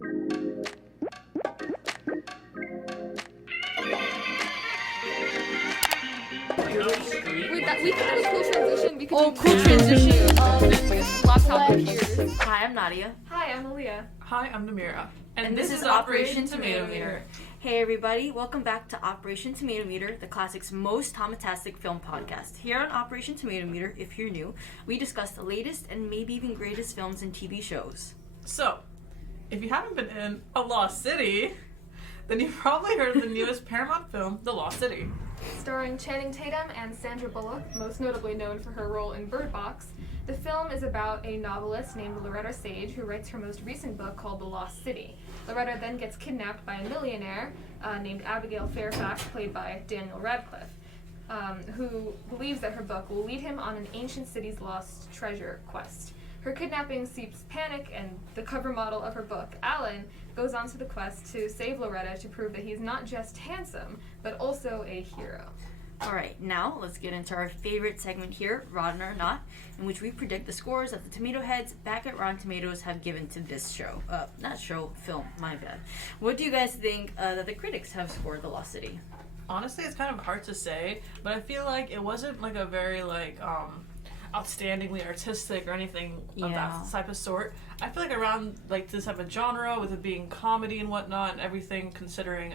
We can do a cool transition. Cool transition. This laptop appears. Hi, I'm Nadia. Hi, I'm Aaleia. Hi, I'm Nameera. And this is Operation Tomatometer. Hey everybody, welcome back to Operation Tomatometer, the classic's most tomatastic film podcast. Here on Operation Tomatometer, if you're new, we discuss the latest and maybe even greatest films and TV shows. So, if you haven't been in A Lost City, then you've probably heard of the newest Paramount film, The Lost City. Starring Channing Tatum and Sandra Bullock, most notably known for her role in Bird Box, the film is about a novelist named Loretta Sage who writes her most recent book called The Lost City. Loretta then gets kidnapped by a millionaire named Abigail Fairfax, played by Daniel Radcliffe, who believes that her book will lead him on an ancient city's lost treasure quest. Her kidnapping seeps panic, and the cover model of her book, Alan, goes on to the quest to save Loretta to prove that he's not just handsome, but also a hero. Alright, now let's get into our favorite segment here, Rotten or Not, in which we predict the scores that the tomato heads back at Rotten Tomatoes have given to this show. Film, my bad. What do you guys think that the critics have scored The Lost City? Honestly, it's kind of hard to say, but I feel like it wasn't like a very outstandingly artistic or anything of that type of sort. I feel like around like this type of genre, with it being comedy and whatnot and everything, considering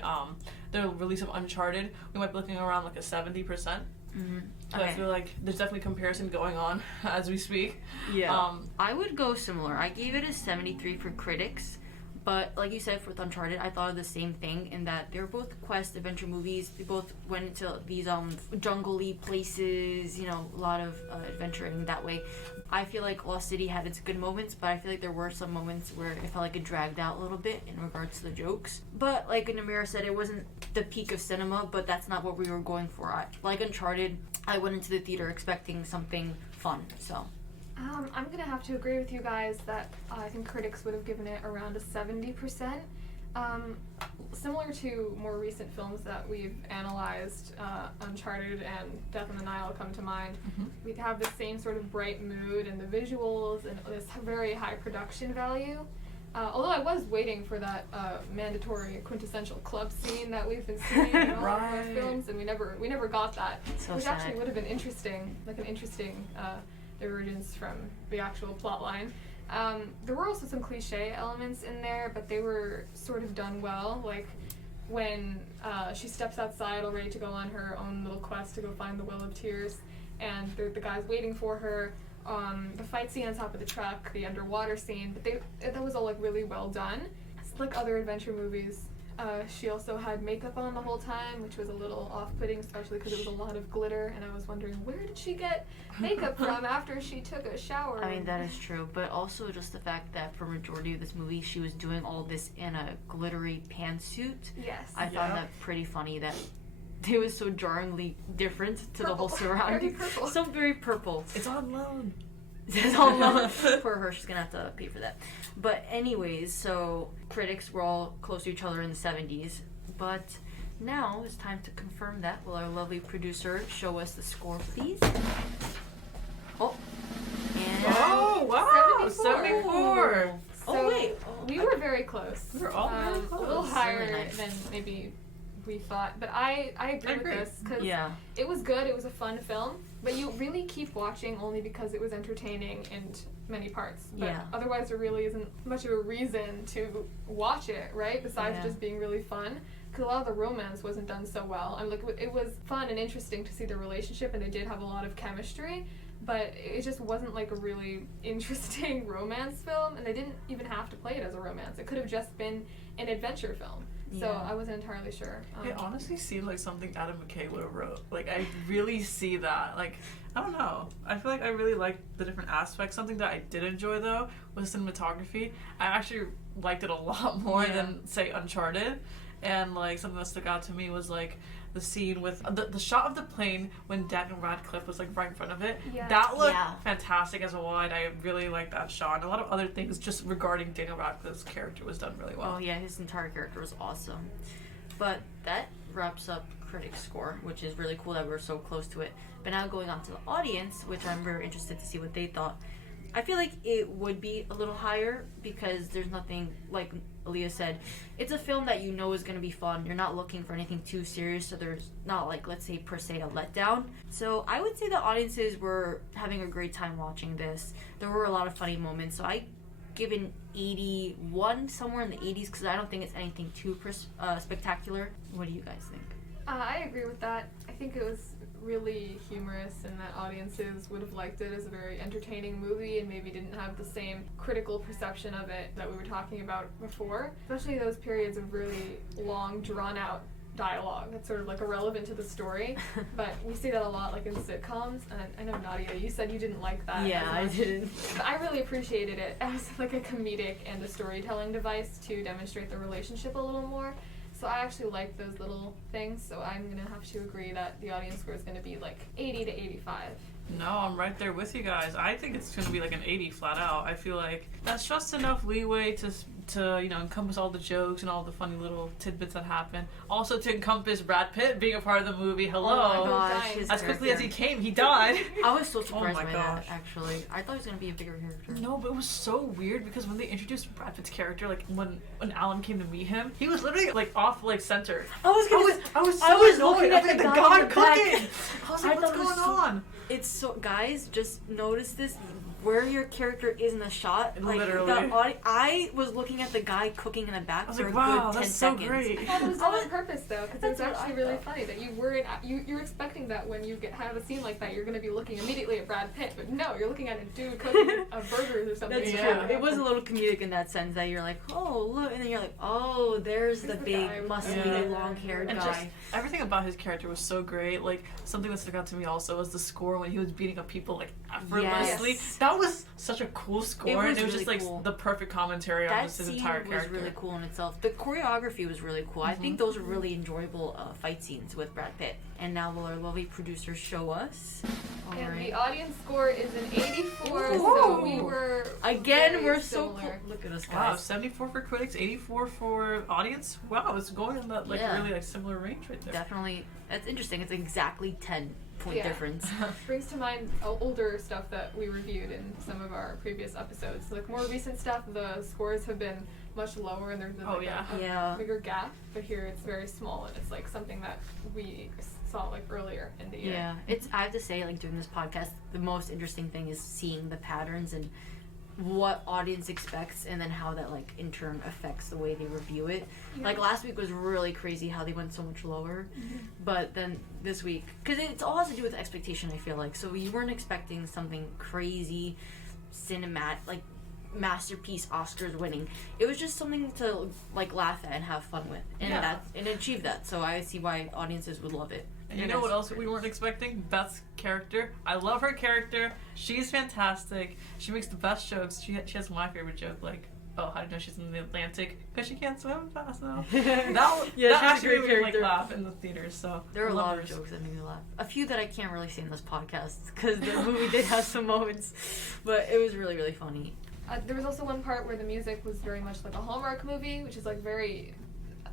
the release of Uncharted, we might be looking around like a 70%. Mm-hmm. So I feel like there's definitely comparison going on as we speak. Yeah. I would go similar. I gave it a 73 for critics. But like you said, with Uncharted, I thought of the same thing in that they're both quest adventure movies. They both went into these jungle-y places, a lot of adventuring that way. I feel like Lost City had its good moments, but I feel like there were some moments where it felt like it dragged out a little bit in regards to the jokes. But like Nameera said, it wasn't the peak of cinema, but that's not what we were going for. Like Uncharted, I went into the theater expecting something fun, so... I'm going to have to agree with you guys that I think critics would have given it around a 70%. Similar to more recent films that we've analyzed, Uncharted and Death on the Nile come to mind. Mm-hmm. We have the same sort of bright mood and the visuals and this very high production value. Although I was waiting for that mandatory quintessential club scene that we've been seeing in all of our films, and we never got that, which sad. Actually would have been interesting, like an interesting divergence from the actual plot line. There were also some cliche elements in there, but they were sort of done well, like when she steps outside all ready to go on her own little quest to go find the Well of Tears, and the guy's waiting for her, the fight scene on top of the truck, the underwater scene, but that was all like really well done. It's like other adventure movies. She also had makeup on the whole time, which was a little off-putting, especially because it was a lot of glitter, and I was wondering, where did she get makeup from after she took a shower? I mean, that is true, but also just the fact that for majority of this movie, she was doing all this in a glittery pantsuit. Yes. I found that pretty funny, that it was so jarringly different to the whole surrounding. Very purple. So very purple. It's on loan. It's on loan. Poor her, she's gonna have to pay for that. But anyways, so critics were all close to each other in the 70s, but now it's time to confirm that. Will our lovely producer show us the score, please? Oh, and Oh, wow! 74! So wait. We were very close. We were all very close. A little higher Really nice. than maybe we thought, but I agree with this, because it was good, it was a fun film, but you really keep watching only because it was entertaining in many parts. But otherwise there really isn't much of a reason to watch it, right? Besides just being really fun. Because a lot of the romance wasn't done so well. I mean, like, it was fun and interesting to see the relationship, and they did have a lot of chemistry, but it just wasn't like a really interesting romance film, and they didn't even have to play it as a romance. It could have just been an adventure film. So I wasn't entirely sure. It honestly seemed like something Adam McKay would have wrote. Like, I really see that. Like, I don't know. I feel like I really liked the different aspects. Something that I did enjoy, though, was cinematography. I actually liked it a lot more than, say, Uncharted. And, like, something that stuck out to me was, like, the scene with the shot of the plane when Daniel Radcliffe was, like, right in front of it. Yeah. That looked fantastic as a wide. I really liked that shot. And a lot of other things just regarding Daniel Radcliffe's character was done really well. Oh, yeah, his entire character was awesome. But that wraps up critics' score, which is really cool that we're so close to it. But now going on to the audience, which I'm very interested to see what they thought. I feel like it would be a little higher because there's nothing, like Aaleia said, it's a film that you know is going to be fun. You're not looking for anything too serious, so there's not, like, let's say, per se, a letdown. So I would say the audiences were having a great time watching this. There were a lot of funny moments, so I give an 81, somewhere in the 80s, because I don't think it's anything too spectacular. What do you guys think? I agree with that. I think it was really humorous and that audiences would have liked it as a very entertaining movie and maybe didn't have the same critical perception of it that we were talking about before. Especially those periods of really long, drawn-out dialogue that's sort of like irrelevant to the story. But we see that a lot like in sitcoms. And I know, Nadia, you said you didn't like that. Yeah, I didn't. But I really appreciated it as like a comedic and a storytelling device to demonstrate the relationship a little more. So I actually like those little things, so I'm going to have to agree that the audience score is going to be like 80 to 85. No, I'm right there with you guys. I think it's going to be like an 80 flat out. I feel like that's just enough leeway to encompass all the jokes and all the funny little tidbits that happen. Also to encompass Brad Pitt being a part of the movie. Hello. Oh my gosh, as quickly as he came, he died. I was so surprised my by gosh. that, actually. I thought he was going to be a bigger character. No, but it was so weird because when they introduced Brad Pitt's character, like when Alan came to meet him, he was literally like off like center. I was looking at the guy cooking. I was like, what's going on? It's so, guys, just notice this. Where your character is in the shot, like Literally. I was looking at the guy cooking in the back I was for like, a wow, good 10 that's so seconds. great. I thought it was done on purpose though, because it's That's what actually I really thought. funny that you weren't you're expecting that when you have a scene like that, you're going to be looking immediately at Brad Pitt, but no, you're looking at a dude cooking burgers or something. That's Yeah. true. It was a little comedic in that sense that you're like, oh look, and then you're like, oh, there's the There's the big, guy with muscly, the- long-haired And guy. just everything about his character was so great. Like something that stuck out to me also was the score when he was beating up people like effortlessly. Yes. That was such a cool score, It was and it was just really like cool. the perfect commentary on That just his scene entire was character. really cool in itself. The choreography was really cool. I think those were really enjoyable fight scenes with Brad Pitt. And now will our lovely producers show us? And Alright. the audience score is an 84, Ooh. so we were Again, very we're so similar. cool. Look at us, Wow, guys. 74 for critics, 84 for audience. Wow, it's going in that like Yeah. really like similar range right there. Definitely. That's interesting. It's exactly 10-point Yeah. difference. Brings to mind older stuff that we reviewed in some of our previous episodes. Like more recent stuff, the scores have been much lower and there's been Oh, like yeah. a Yeah. bigger gap. But here it's very small and it's like something that we saw like earlier in the year. Yeah, it's. I have to say, like doing this podcast, the most interesting thing is seeing the patterns and what audience expects, and then how that like in turn affects the way they review it. Yeah. Like last week was really crazy how they went so much lower, but then this week, because it's all has to do with expectation. I feel like so you weren't expecting something crazy, cinematic, like masterpiece Oscars winning. It was just something to like laugh at and have fun with, and Yeah. and achieve that. So I see why audiences would love it. And you know what else we weren't expecting? Beth's character. I love her character. She's fantastic. She makes the best jokes. She has my favorite joke, like, oh, how do you know she's in the Atlantic? Because she can't swim fast enough. that Yeah, that she's a actually great made me like character. laugh in the theaters. So There are I a love lot of hers. jokes that made me laugh. A few that I can't really say in this podcast because the movie did have some moments, but it was really, really funny. There was also one part where the music was very much like a Hallmark movie, which is like very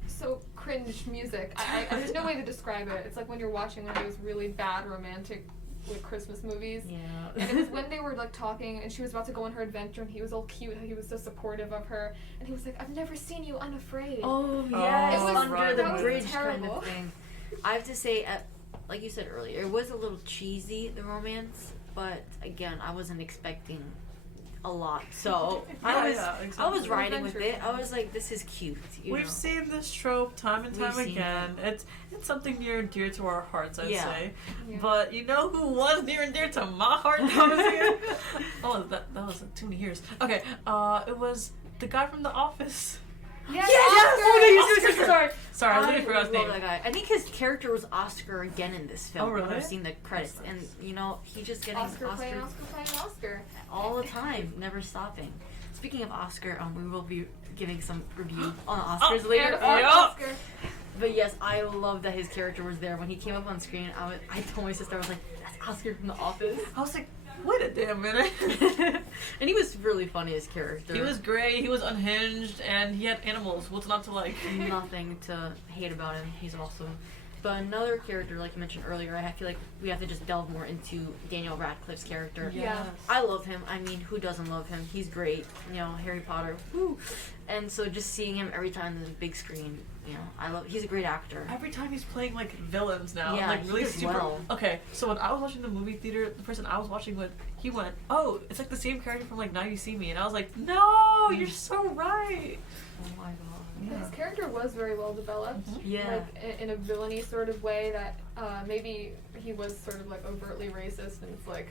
so cringe music. There's no way to describe it. It's like when you're watching one of those really bad romantic like Christmas movies. Yeah. And it was when they were like talking and she was about to go on her adventure and he was all cute, how he was so supportive of her, and he was like, I've never seen you unafraid. Oh yeah, yes, it was- under the that was bridge kind terrible. of thing. I have to say, like you said earlier, it was a little cheesy, the romance, but again, I wasn't expecting a lot, so I was exactly. riding with it. I was like, this is cute. You We've know? seen this trope time and time We've seen again. It's something near and dear to our hearts, I'd Yeah. say. Yeah. But you know who was near and dear to my heart that was here? Oh, that was like too many years. Okay, it was the guy from The Office. Yes, Sorry. Sorry, I literally forgot his love name. that guy. I think his character was Oscar again in this film. Oh, really? I've seen the credits, and you know, he just getting Oscar Oscar playing Oscar playing Oscar. all the time, never stopping. Speaking of Oscar, we will be giving some review on Oscars later. And a Oscar. But yes, I love that his character was there when he came up on screen. I told my sister, I was like, "That's Oscar from The Office," I was like, wait a damn minute. and he was really funny. His character. He was great, he was unhinged, and he had animals. What's not to like? nothing to hate about him. He's awesome. But another character, like you mentioned earlier, I feel like we have to just delve more into Daniel Radcliffe's character. Yeah. I love him. I mean, who doesn't love him? He's great. You know, Harry Potter. Woo! And so just seeing him every time on the big screen, you know, he's a great actor. Every time he's playing like villains now, Yeah, like really he does super. well. Okay, so when I was watching the movie theater, the person I was watching with, he went, "Oh, it's like the same character from like Now You See Me," and I was like, "No, you're so right." Oh my god. His character was very well developed. Yeah. Like, in a villainy sort of way that maybe he was sort of, like, overtly racist, and it's like,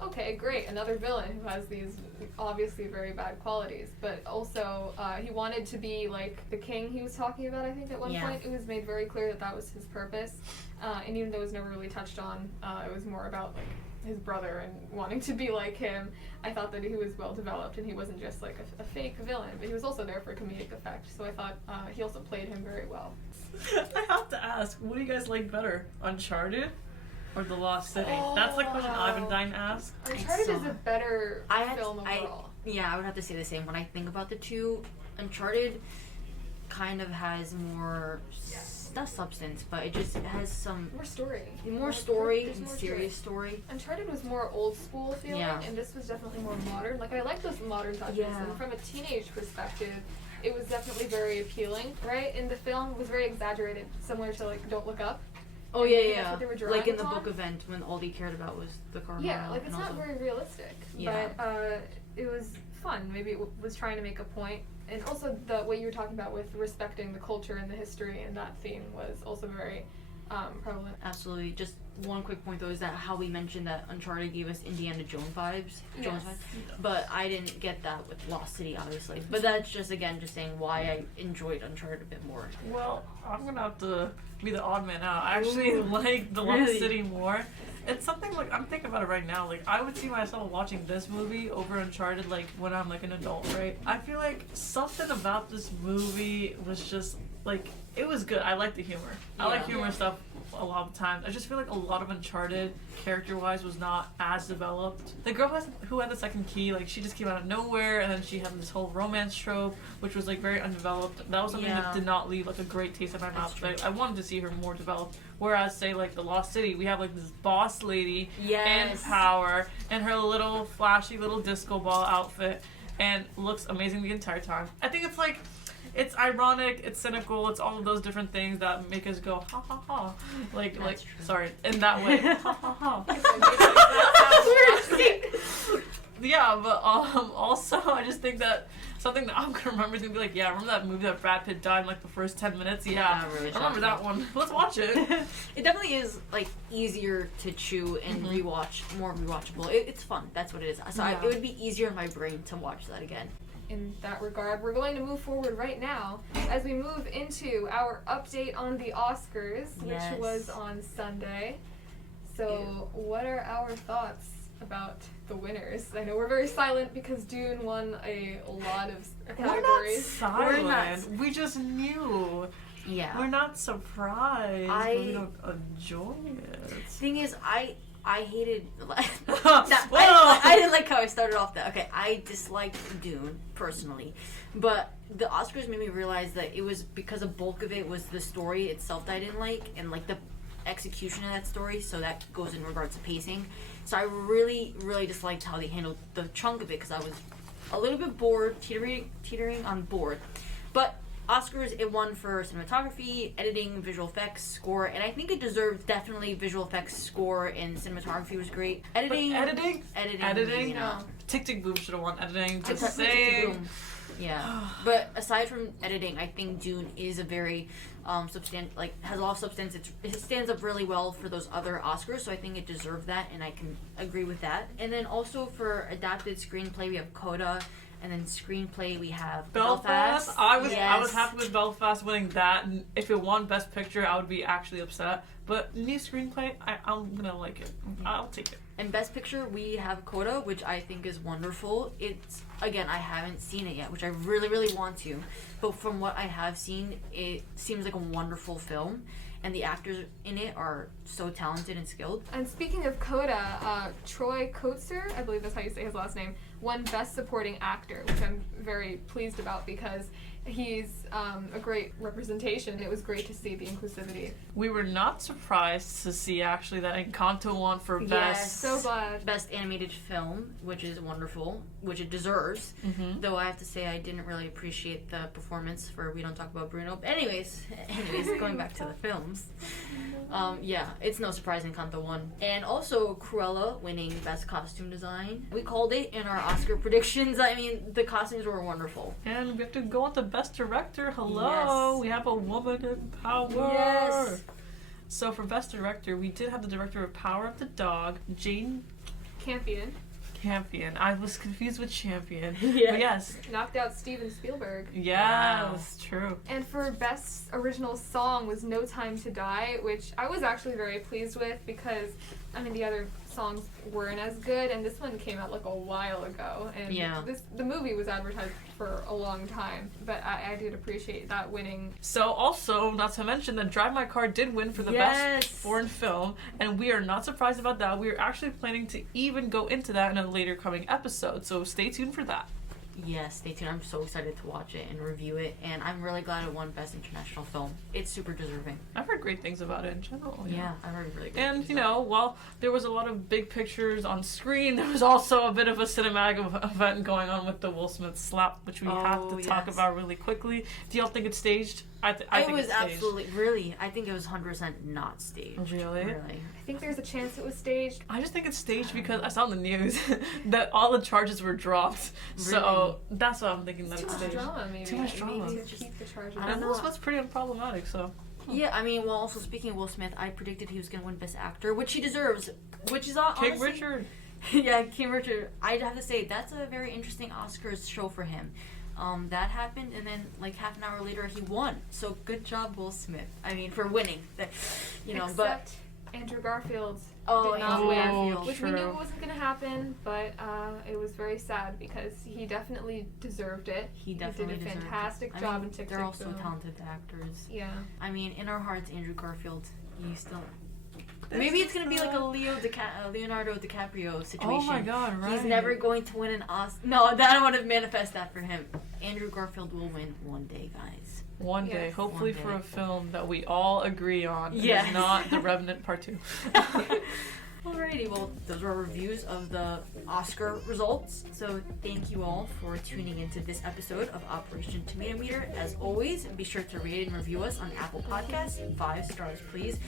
okay, great, another villain who has these obviously very bad qualities. But also, he wanted to be, like, the king he was talking about, I think, at one point. It was made very clear that that was his purpose. And even though it was never really touched on, it was more about, like, his brother and wanting to be like him. I thought that he was well developed and he wasn't just like a fake villain, but he was also there for comedic effect. So I thought he also played him very well. I have to ask, what do you guys like better, Uncharted or The Lost City? That's the question I've been dying to ask. Uncharted is a better film overall. I would have to say the same. When I think about the two, Uncharted kind of has more, not substance, but it just has some more story. More story There's and more serious story. Uncharted was more old school feeling, and this was definitely more modern. Like, I like those modern touches, and from a teenage perspective, it was definitely very appealing, right? In the film, it was very exaggerated, similar to, like, Don't Look Up. Oh, yeah. That's what they were drawing like in the upon. book event, when all they cared about was the car. Yeah, like, it's not very realistic, but it was fun. Maybe it was trying to make a point. And also, what you were talking about with respecting the culture and the history and that theme was also very prevalent. Absolutely. Just one quick point, though, is that how we mentioned that Uncharted gave us Indiana Jones vibes. But I didn't get that with Lost City, obviously. But that's just, again, just saying why I enjoyed Uncharted a bit more. Well, I'm gonna have to be the odd man out. I actually like The Lost City more. It's something, like, I'm thinking about it right now. Like, I would see myself watching this movie over Uncharted, like, when I'm, like, an adult, right? I feel like something about this movie was just, like, it was good. I like the humor. I like humor stuff a lot of times. I just feel like a lot of Uncharted, character-wise, was not as developed. The girl who had the second key, like, she just came out of nowhere, and then she had this whole romance trope, which was, like, very undeveloped. That was something that did not leave, like, a great taste in my mouth. I wanted to see her more developed. Whereas, say, like, The Lost City, we have, like, this boss lady and power and her little flashy little disco ball outfit and looks amazing the entire time. I think it's, like, it's ironic, it's cynical, it's all of those different things that make us go, ha ha ha. Like, sorry, in that way. Ha ha ha. Yeah, but also, I just think that something that I'm gonna remember is gonna be like, yeah, remember that movie that Brad Pitt died in like the first 10 minutes? Yeah, really I remember that one. Let's watch it. It definitely is like easier to chew and rewatch, more rewatchable. It's fun. That's what it is. So it would be easier in my brain to watch that again. In that regard, we're going to move forward right now as we move into our update on the Oscars, which was on Sunday. So, what are our thoughts about the winners? I know we're very silent because Dune won a lot of categories. We're not silent. We just knew. Yeah. We're not surprised. We don't enjoy it. Thing is, I hated I didn't like how I started off that. Okay, I disliked Dune personally, but the Oscars made me realize that it was because a bulk of it was the story itself that I didn't like, and like the execution of that story. So that goes in regards to pacing. So I really, really disliked how they handled the chunk of it because I was a little bit bored, teetering on bored. But Oscars, it won for cinematography, editing, visual effects, score, and I think it deserved definitely visual effects, score, and cinematography was great. Editing. You know. Tick Tick Boom should have won editing. Just saying. Yeah, but aside from editing, I think Dune is a very has a lot of substance. It stands up really well for those other Oscars, so I think it deserved that, and I can agree with that. And then also for adapted screenplay, we have Coda. And then screenplay, we have Belfast. I was happy with Belfast winning that. And if it won Best Picture, I would be actually upset. But new screenplay, I'm gonna like it. I'll take it. And Best Picture, we have Coda, which I think is wonderful. It's, again, I haven't seen it yet, which I really, really want to. But from what I have seen, it seems like a wonderful film. And the actors in it are so talented and skilled. And speaking of Coda, Troy Kotsur, I believe that's how you say his last name, won Best Supporting Actor, which I'm very pleased about because he's a great representation. It was great to see the inclusivity. We were not surprised to see actually that Encanto won for Yes. best. So glad. Best animated film, which is wonderful, which it deserves. Mhm. Though I have to say I didn't really appreciate the performance for We Don't Talk About Bruno. But anyways, going back to the films. Yeah, it's no surprise Encanto won. And also Cruella winning Best Costume Design. We called it in our Oscar predictions. I mean, the costumes were wonderful. And we have to go on to Best Director. Hello, Yes. we have a woman in power. Yes. So for Best Director, we did have the director of Power of the Dog, Jane Campion Campion. I was confused with Champion. Yeah. But yes. knocked out Steven Spielberg. Yes, true. And for Best Original Song was No Time to Die, which I was actually very pleased with because, I mean, the other songs weren't as good, and this one came out like a while ago, and Yeah. the movie was advertised for a long time, but I did appreciate that winning. So also, not to mention that Drive My Car did win for the Yes. best foreign film, and we are not surprised about that. We are actually planning to even go into that in a later coming episode, so stay tuned for that. Yes, stay tuned. I'm so excited to watch it and review it, and I'm really glad it won Best International Film. It's super deserving. I've heard great things about it in general. Yeah, I heard really good. And, things you about know, while there was a lot of big pictures on screen, there was also a bit of a cinematic event going on with the Will Smith slap, which we have to talk yes. about really quickly. Do y'all think it's staged? I it think was it's staged. absolutely, really, I think it was 100% not staged. Really? Really. I think there's a chance it was staged. I just think it's staged because I saw in the news that all the charges were dropped. So that's what I'm thinking that Too it's much staged. drama, maybe. Too much drama. Maybe to keep the charges. I don't And know. Will Smith's pretty unproblematic, so. Yeah, I mean, well, also speaking of Will Smith, I predicted he was going to win Best Actor, which he deserves, which is honestly... King Richard. Yeah, King Richard. I'd have to say, that's a very interesting Oscars show for him. That happened, and then, like, half an hour later, he won. So, good job, Will Smith. I mean, for winning. You know, Except Andrew Garfield Oh, did not Andrew win, Garfield. which we True. knew wasn't going to happen, but it was very sad because he definitely deserved it. He definitely did a deserved it. fantastic I job mean, in Tick, they're Tick, also Boom. talented actors. Yeah. I mean, in our hearts, Andrew Garfield, he's still... Maybe it's going to be like a Leonardo DiCaprio situation. Oh my god, right. He's never going to win an Oscar. No, I don't want to manifest that for him. Andrew Garfield will win one day, guys. One day, Yes. hopefully One for day. a film that we all agree on. And Yes. is not The Revenant Part 2. Alrighty, well, those were our reviews of the Oscar results. So thank you all for tuning into this episode of Operation Tomatometer. As always, be sure to rate and review us on Apple Podcasts. 5 stars, please.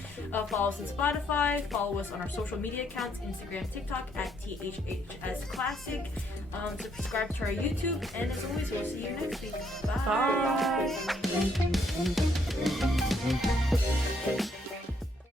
Follow us on Spotify. Follow us on our social media accounts, Instagram, TikTok, at THHS Classic. Subscribe to our YouTube. And as always, we'll see you next week. Bye. Bye.